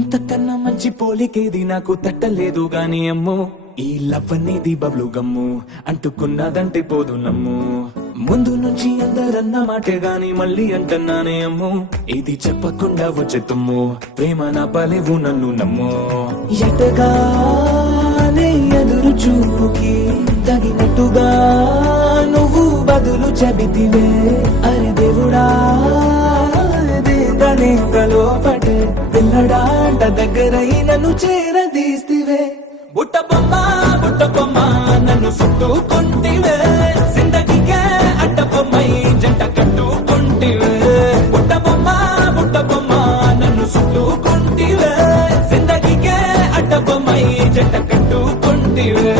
ఇంతకన్నా మంచి పోలికేది నాకు తట్టలేదు గాని అమ్మో ఈ లవ్ అనేది బబ్లు గమ్ము అంటుకున్నదంటే పోదు నమ్ము ముందు నుంచి అందరన్న మాటే గాని మళ్ళీ అంటున్నానే అమ్ము ఇది చెప్పకుండా వచ్చే తుమ్ము ప్రేమ నా పలేవు నన్ను నమ్ము ఎటగానే ఎదురు చూపుకి తగినట్టుగా నువ్వు బదులు చెబితివే అరే దేవుడా లోపటే పిల్లడాంట దగ్గరై నన్ను చేరదీస్తివే బుట్ట బొమ్మ నన్ను చుట్టుకుంటివే జిందగీకే అడ్డ బొమ్మై జంట కట్టుకుంటివే బుట్ట బొమ్మ నన్ను చుట్టుకుంటివే జిందగీకే అడ్డ బొమ్మై జంట కట్టుకుంటివే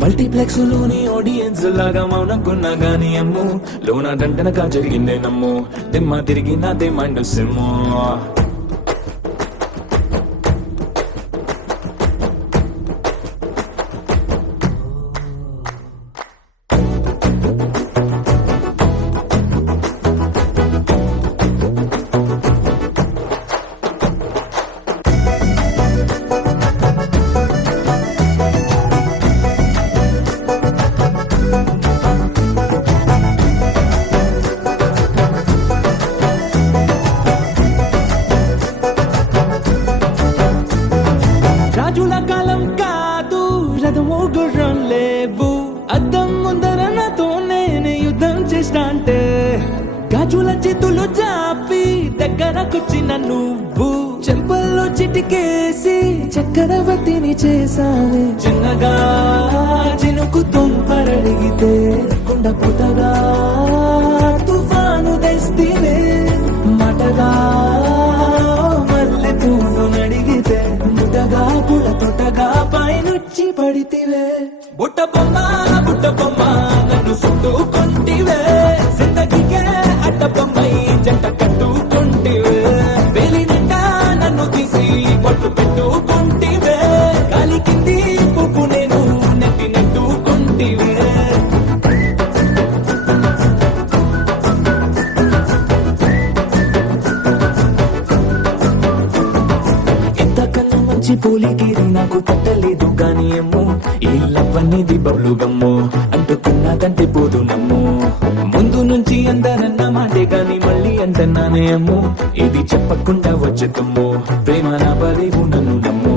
మల్టీప్లెక్స్ లోని ఆడియన్స్ లాగా మౌనంకున్నా గానీ అమ్ము లోన దండనగా జరిగిందే నమ్ము దిమ్మ తిరిగి నాదే మైండ్ సిమ్ము రాజుల కాలం కాదు రథము గుర్రం లేవు అద్దం ముందర నాతో నేను యుద్ధం చేస్తా అంటే గాజుల చేతులు చాపి దగ్గరకొచ్చిన నువ్వు చెంపల్లో చిటికేసి చక్రవర్తిని చేసావే చిన్నగా చినుకు తుంపరడిగితే కుండ పుతగా తుఫాను తెస్తివే మటగా మల్లె పువ్వు నడిగితే ముటగా పుల తొటగా పైనుచ్చి పడితివే బుట్ట బొమ్మ నన్ను చుట్టుకుంటివే జిందగీకే అడ్డ బొమ్మై జంట కట్టుకుంటివే వేలి నిండా నన్ను తీసి పట్టు పెట్టుకుంటివే గాలి కింది పువ్వు నేను నెత్తి నెట్టుకుంటివే పోలికేది నాకు తట్టలేదు గాని అమ్ము ఈ లవ్ అనేది బబ్లు గమ్ము అంటుకున్నదంటే పోదు నమ్ము ముందు నుంచి అందరన్న మాటే గాని మళ్ళీ అంటున్నానే అమ్ము ఇది చెప్పకుండా వచ్చే తుమ్ము ప్రేమ నా పలేవు నన్ను నమ్ము